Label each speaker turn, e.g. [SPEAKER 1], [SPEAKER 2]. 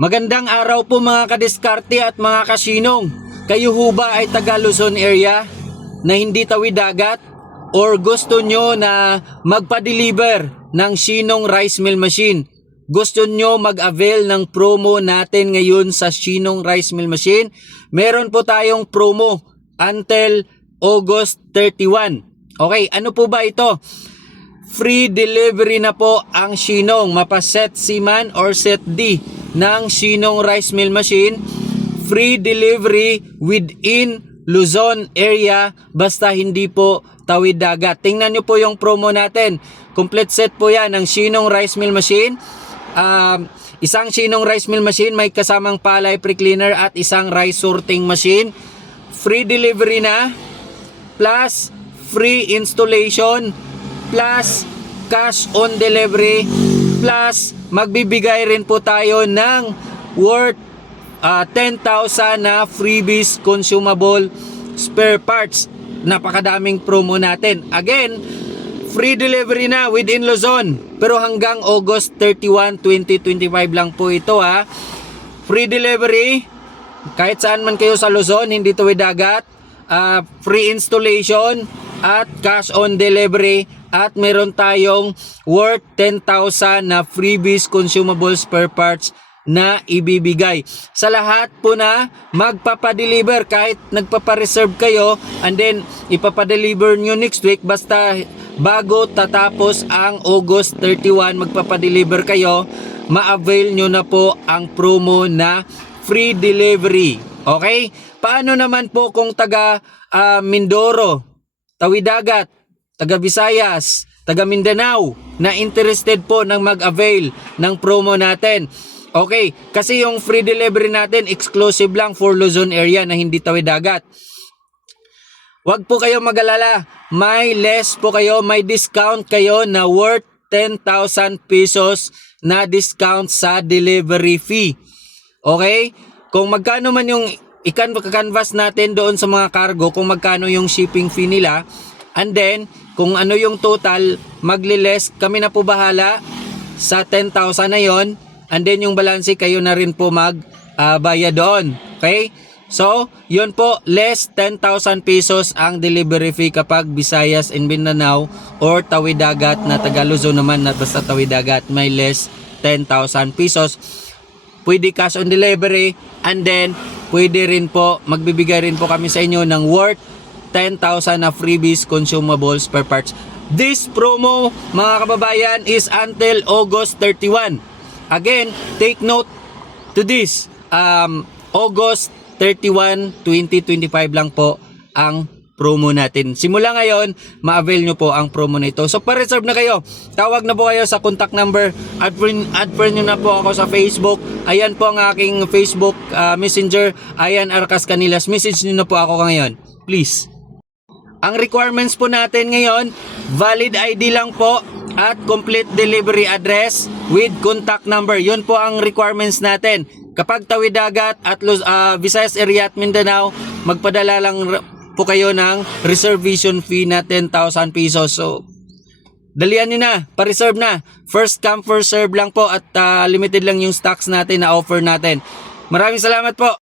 [SPEAKER 1] Magandang araw po mga kadiskarte at mga kasinong. Kayo ho ba ay taga Luzon area na hindi tawid dagat? Or gusto nyo na magpa-deliver ng Sinong Rice Mill Machine? Gusto nyo mag-avail ng promo natin ngayon sa Sinong Rice Mill Machine? Meron po tayong promo until August 31. Okay, ano po ba ito? Free delivery na po ang Sinong, mapa set C man or set D ng Sinong Rice Mill Machine. Free delivery within Luzon area basta hindi po tawid dagat. Tingnan nyo po yung promo natin. Complete set po yan ng Sinong Rice Mill Machine. Um, isang Sinong Rice Mill Machine may kasamang palay pre-cleaner at isang rice sorting machine. Free delivery na plus free installation plus cash on delivery plus magbibigay rin po tayo ng worth ah, 10,000 na freebies consumable spare parts. Napakadaming promo natin. Again, free delivery na within Luzon. Pero hanggang August 31, 2025 lang po ito ha. Free delivery kahit saan man kayo sa Luzon, hindi tuwid dagat. Ah, free installation at cash on delivery at meron tayong worth 10,000 na freebies consumable spare parts na ibibigay. Sa lahat po na magpapadeliver kahit nagpapareserve kayo and then ipapadeliver nyo next week basta bago tatapos ang August 31 magpapadeliver kayo ma-avail nyo na po ang promo na free delivery. Okay? Paano naman po kung taga ah, Mindoro, Tawidagat, taga Visayas, taga Mindanao na interested po ng mag-avail ng promo natin? Okay, kasi yung free delivery natin exclusive lang for Luzon area na hindi Tawidagat. Huwag po kayo mag-alala. May less po kayo, may discount kayo na worth 10,000 pesos na discount sa delivery fee. Okay? Kung magkano man yung ikan canvas natin doon sa mga cargo, kung magkano yung shipping fee nila, and then kung ano yung total, magliles, kami na po bahala sa 10,000 na yon and then yung balance kayo na rin po mag ah, bayad doon. Okay? So, yun po, less 10,000 pesos ang delivery fee kapag Visayas and Mindanao or Tawidagat na taga Luzon naman na basta Tawidagat may less 10,000 pesos. Pwede cash on delivery and then pwede rin po, magbibigay rin po kami sa inyo ng worth 10,000 na freebies consumable spare parts. This promo, mga kababayan, is until August 31. Again, take note to this. Um, August 31, 2025 lang po ang promo natin. Simula ngayon, ma-avail nyo po ang promo na ito. So, pa-reserve na kayo. Tawag na po kayo sa contact number. Add friend, add friend nyo na po ako sa Facebook. Ayan po ang aking Facebook uh, Messenger. Ayan Arcas Canilas. Message nyo na po ako ngayon. Please. Ang requirements po natin ngayon, valid ID lang po at complete delivery address with contact number. Yun po ang requirements natin. Kapag tawid dagat at Luz- ah, Visayas area at Mindanao, magpadala lang po kayo ng reservation fee na 10,000 pesos. So, dalian nyo na, pa-reserve na. First come, first serve lang po at ah, limited lang yung stocks natin na offer natin. Maraming salamat po.